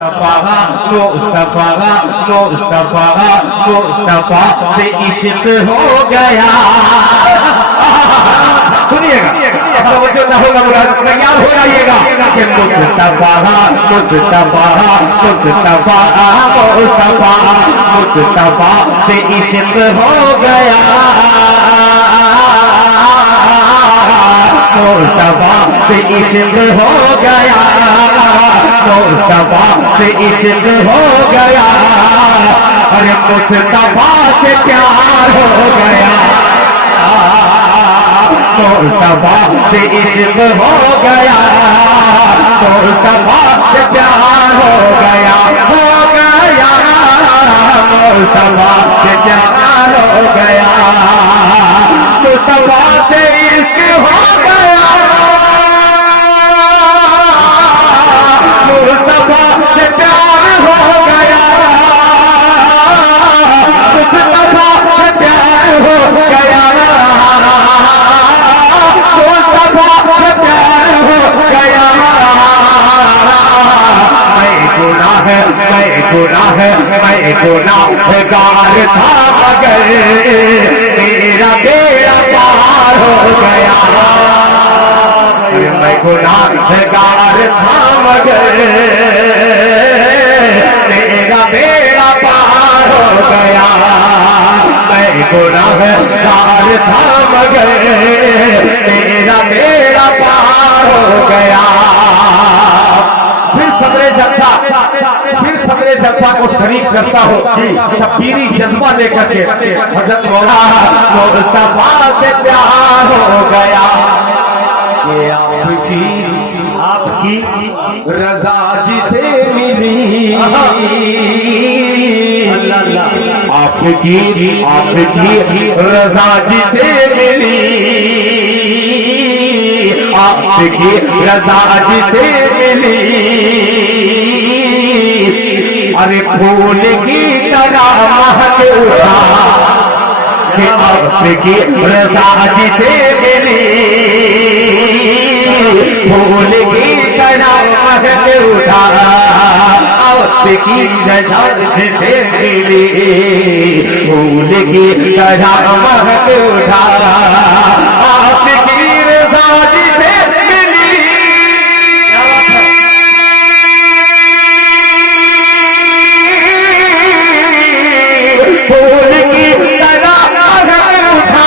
मुस्तफा से इश्क हो गया। सुनिएगा जो ना होगा तैयार हो जाइएगा कि मुस्तफा से इश्क हो गया। मुस्तफा से इश्क हो गया। मुस्तफा से इश्क हो गया। अरे मुस्तफा से प्यार हो गया। मुस्तफा से इश्क हो गया। मुस्तफा से प्यार हो गया। मुस्तफा से प्यार हो गया। मुस्तफा से इश्क हो गया। मुस्तफा से प्यार हो गया। मुस्तफा से प्यार हो गया। मुस्तफा से प्यार हो गया। मैं गुनाहगार था मगर मेरा बेड़ा पार हो गया। मैं गुनाहगार था मगर मेरा बेड़ा पार हो गया। मैं गुनाहगार था मगर मेरा बेड़ा पार हो गया। फिर सदरे जलसा को शरीक करता हो शब्बीरी जज्बा लेकर के हजरत मौला मुस्तफा से प्यार हो गया। ये आपकी रजा जिसे मिली। आपकी रजा जिसे मिली। आपकी रजा जिसे मिली। अरे फूल की तरह महक उठा कि आपकी रजा जिसे मिली। फूल की तरह महक उठा आपकी रजा जिसे मिली। फूल की तरह महक उठा आपकी रजा जिसे मिली। फूल की तरह महक उठा।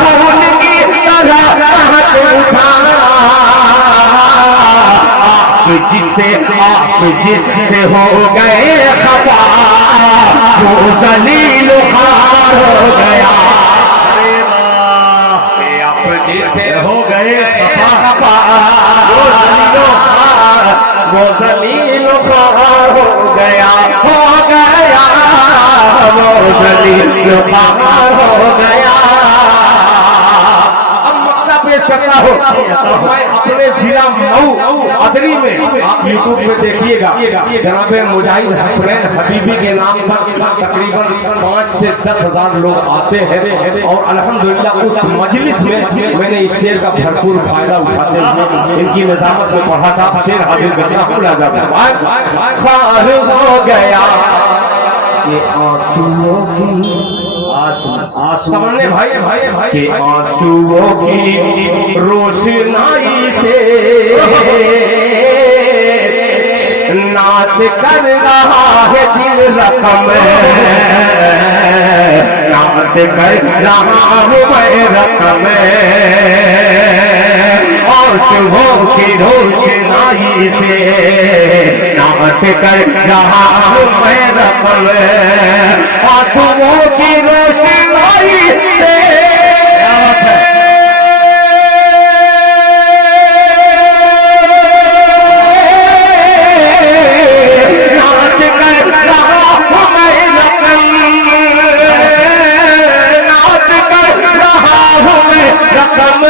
फूल की तरह महक उठा। आप जिससे हो गए खफा वो जलील खार हो गया। आप जिससे हो गए खफा वो जलील खार हो गया। वो जलील खार हो गया। पेश करता हो मैं अपने जिला मऊ अदरी में आप यूट्यूब पे देखिएगा जनाब मुजाहिद हसनैन हबीबी के नाम पर तकरीबन 5 से 10 हजार लोग आते हैं और अल्हम्दुलिल्लाह उस मजलिस में मैंने इस शेर का भरपूर फायदा उठाते हुए इनकी निजामत में पढ़ा था। शेर हाजिर करना हो गया कि आंसुओं की सामने भाई के आंसुओं की रोशनाई से नाच कर रहा है दिल रकम। नाच कर रहा हूँ मैं रकम। आंसुओं की रोशनाई से नाच कर रहा हूँ मैं रकम। आंसुओं की रोशनाई से नाच कर रहा हूँ मैं रकम। नाच कर रहा हूँ मैं रकम।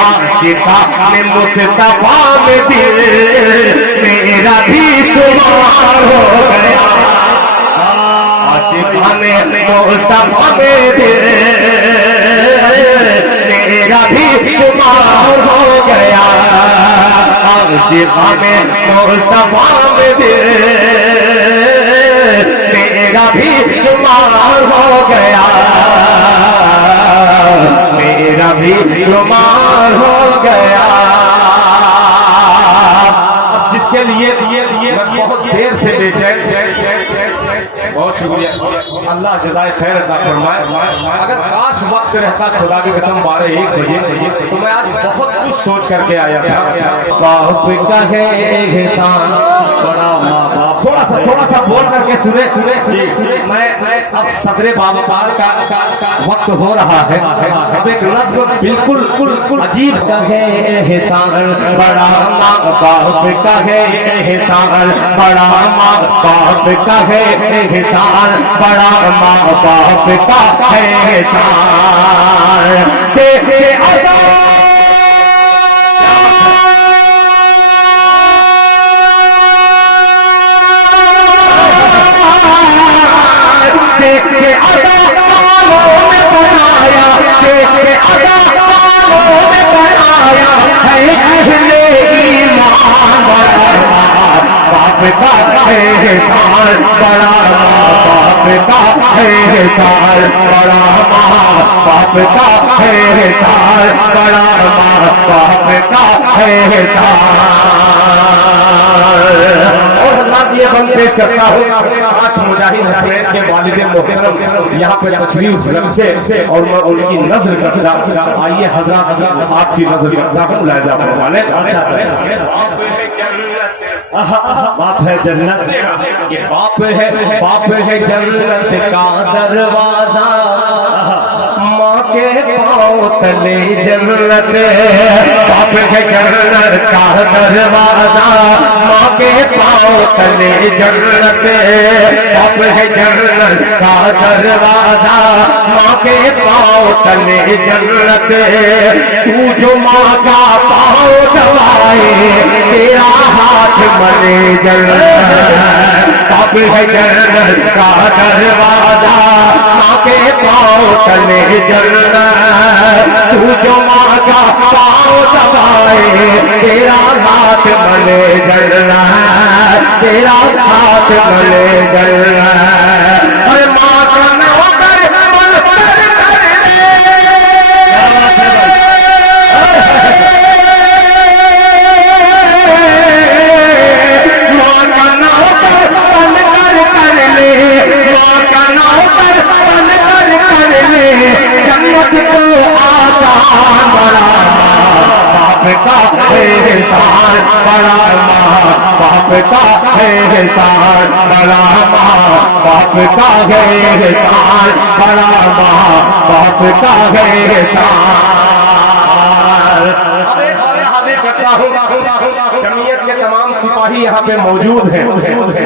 आशिका ने मुस्तफा में दिल मेरा भी शुमार हो गया। आशिका ने मुस्तफा में दिल मेरा भी शुमार हो गया, आशिक़ा में मुस्तफा में दिल मेरा भी शुमार हो गया, मेरा भी शुमार हो गया। जिसके लिए मैं बहुत देर से बेचैन, बहुत शुक्रिया, अल्लाह जज़ाए खैर अता फरमाए। अगर काश वक्त रहता खुदा की कसम 12-1 बजे तो मैं आज बहुत कुछ सोच करके आया था। बाप का है एहसान बड़ा, माँ बाप थोड़ा सा बोल करके सुने। मैं अब सदरे बाबापार का वक्त हो रहा है। अब एक नज़्म बिल्कुल अजीब का है एहसान बड़ा, माँ बाप का है एहसान बड़ा, माँ बाप का है एहसान बड़ा, माँ बाप का है एहसान। देखे अदा देखे अदा कानों में बनाया, देखे अदा कानों में बनाया है अहले ईमान बड़ा, बाप का है एहसान बड़ा, बाप का है एहसान बड़ा, बाप का है एहसान बड़ा, बाप का है एहसान। और हज़रात ये बंद पेश करता हूँ, काश मुजाहिद हसनैन के वालिद मोहतरम यहाँ पे तशरीफ रखते और मैं उनकी नजर करता। आइए हज़रात आपकी नजर करता हूँ। लाजा फरमाने बाप है जन्नत के बाप है जन्नत का दरवाजा, माँ के पाँव तले जन्नत, बाप है जन्नत का दरवाजा, माँ के पाँव तले जन्नत, बाप है जन्नत का दरवाजा, माँ के पाँव तले जन्नत। तू जो माँ का पाँव दबाए तेरा हाथ मले जन्नत, बाप है जन्नत का दरवाजा, माँ के पाँव तले जन्नत। तू जो माँ का पाँव दबाए तेरा हाथ मले जन्नत, तेरा हाथ मले जन्नत। अरे माँ का नौकर मन पर कर दे, माँ का नौकर बन कर ले, माँ का नौकर बन कर ले, जन्नत को आसान बड़ा, बाप का है एहसान बड़ा, बाप का है एहसान बड़ा, बाप का है एहसान बड़ा, बाप का है एहसान। जमीयत के तमाम सिपाही यहाँ पे मौजूद हैं।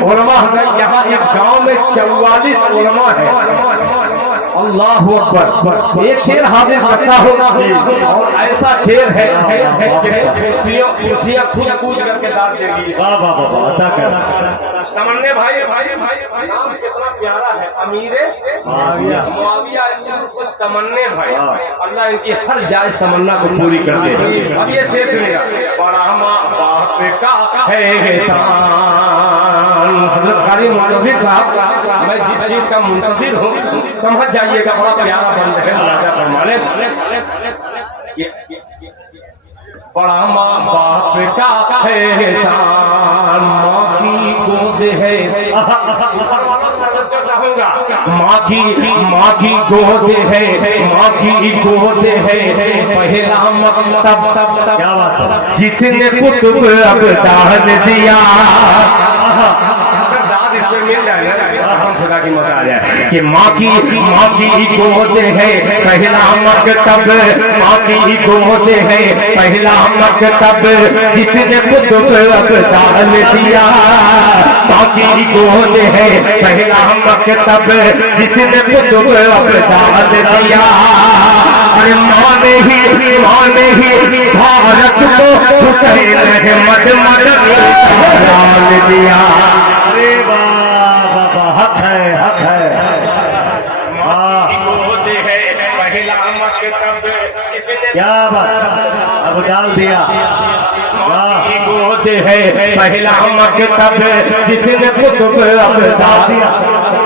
उलमा यहाँ इस गांव में 44 उलमा है। अल्लाह अकबर। एक शेर हाजिर करता हूँ और ऐसा शेर है कि कुर्सियाँ खुद कूद करके दाद देगी। तमन्ने भाई नाम कितना प्यारा है, अमीरे मुआविया तमन्ने भाई। अल्लाह इनकी हर जायज तमन्ना को पूरी कर दे। अब ये शेर सुनेगा, बड़ा माँ बाप का है एहसान। हज़रत कारी मुंतज़िर साहब, मैं जिस चीज का मुंतज़िर हूँ समझ जाइएगा, बड़ा प्यारा बंद है। राजा फरमाने बड़ा माँ बाप का है एहसान, माँ की गोद है, माँ की गोद है, माँ की गोद है, पहला मकतब क्या बात है, जिसने कुतुब अब्दाल दिया। दाद इसमें मिल जाए खुदा की मत आ जाए कि माँ की गोद है पहला मकतब, माँ की गोद है पहला मकतब, जिसने कुतुब अब्दाल दिया। माँ की गोद है पहला मकतब, जिसने कुतुब अब्दाल दिया। अरे माँ ने ही भारत को हुसैन अहमद मदनी डाल दिया। अरे बाबा हक है क्या अब डाल दिया। गोद है पहला मकतब जिसने कुतुब अब डाल दिया।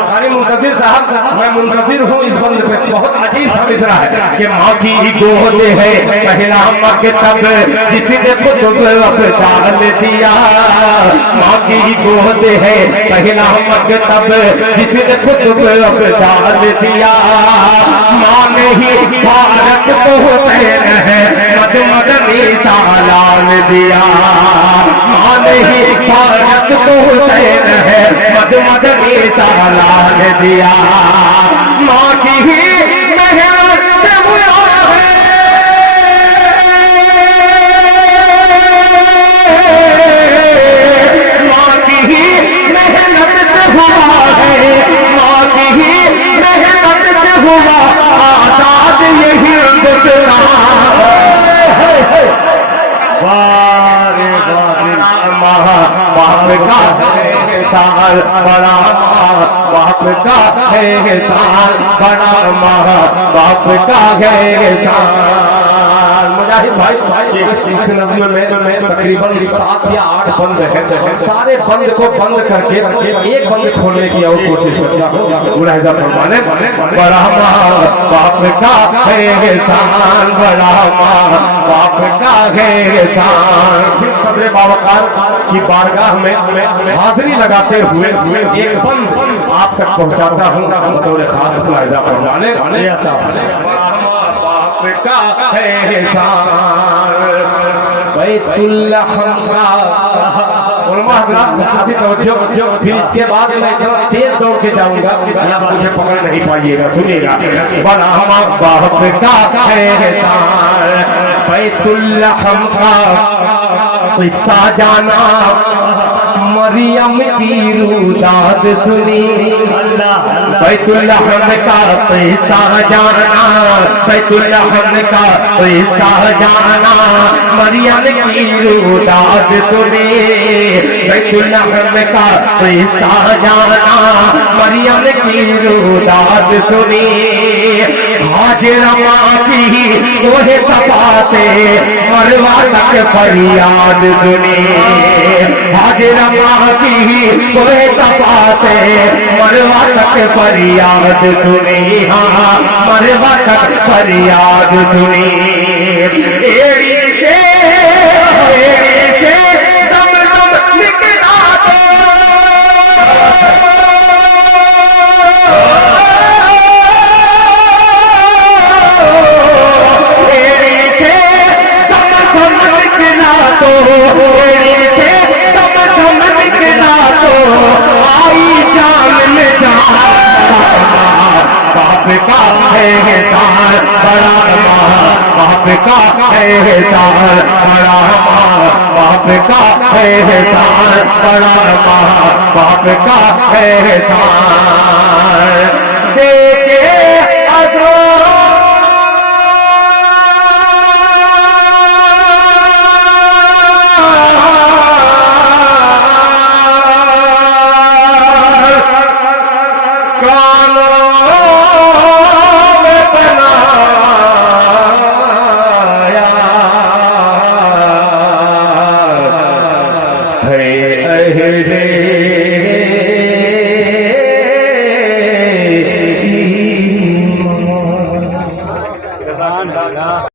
अरे मुंतजिर साहब, मैं मुंतजिर हूँ इस बंद पे। बहुत अजीब सा मिसरा है कि माँ की गोद है पहला मकतब जिसने कुतुब अब डाल दिया। माँ की गोद है पहला मकतब जिसने कुतुब अब डाल दिया। माँ ने ही भारत को हुसैन है मद मदनी सालान दिया। माँ ने ही भारत को हुसैन है मद मदनी सालान दिया। माँ की ही मेहनत से हुआ है, माँ की ही मेहनत से हुआ है, माँ की ही मेहनत से हुआ आजाद ये हिंदुस्तान। वारे वारे बाप का साल बड़ा बाप का है साल बड़ा बाप का है साल। मुजाहिद भाई इस नज़्म में तकरीबन 7 या 8 बंद है। सारे बंद को बंद करके एक बंद खोलने की और कोशिश मुलाहिजा फरमाने। बड़ा बाप का है साल बड़ा बाप का है साल। फिर सदर बावकार की बारगाह में हाजिरी लगाते हुए एक बंद आप तक पहुंचाता हूँ बतौर खास मुलाहिजा फरमाने। बाप का है साल बैतुल्लाह का। फिर इसके बाद मैं इतना तेज दौड़ के जाऊंगा मुझे पकड़ नहीं पाइएगा, सुनिएगा। बड़ा बाप का है साल बैतुल्लाह का किस्सा जाना मरियम की रूदाद सुनी। बैतुल्लाह का किस्सा जाना बैतुल्लाह का किस्सा जाना मरियम की रूदाद सुनी। बैतुल्लाह का किस्सा जाना मरियम की रूदाद सुनी। हाजिरा माँ की कोहे सफाते मरवा तक फरियाद सुनी। हाजिरा माँ की कोहे सफाते मरवा तक फरियाद सुनी। हाँ मरवा तक फरियाद सुनी। एड़ी से दम दम निकला आई जान में बाप का है साल बड़ा बाप का है साल बड़ा बाप का है साल बड़ा बाप का है साल। देखे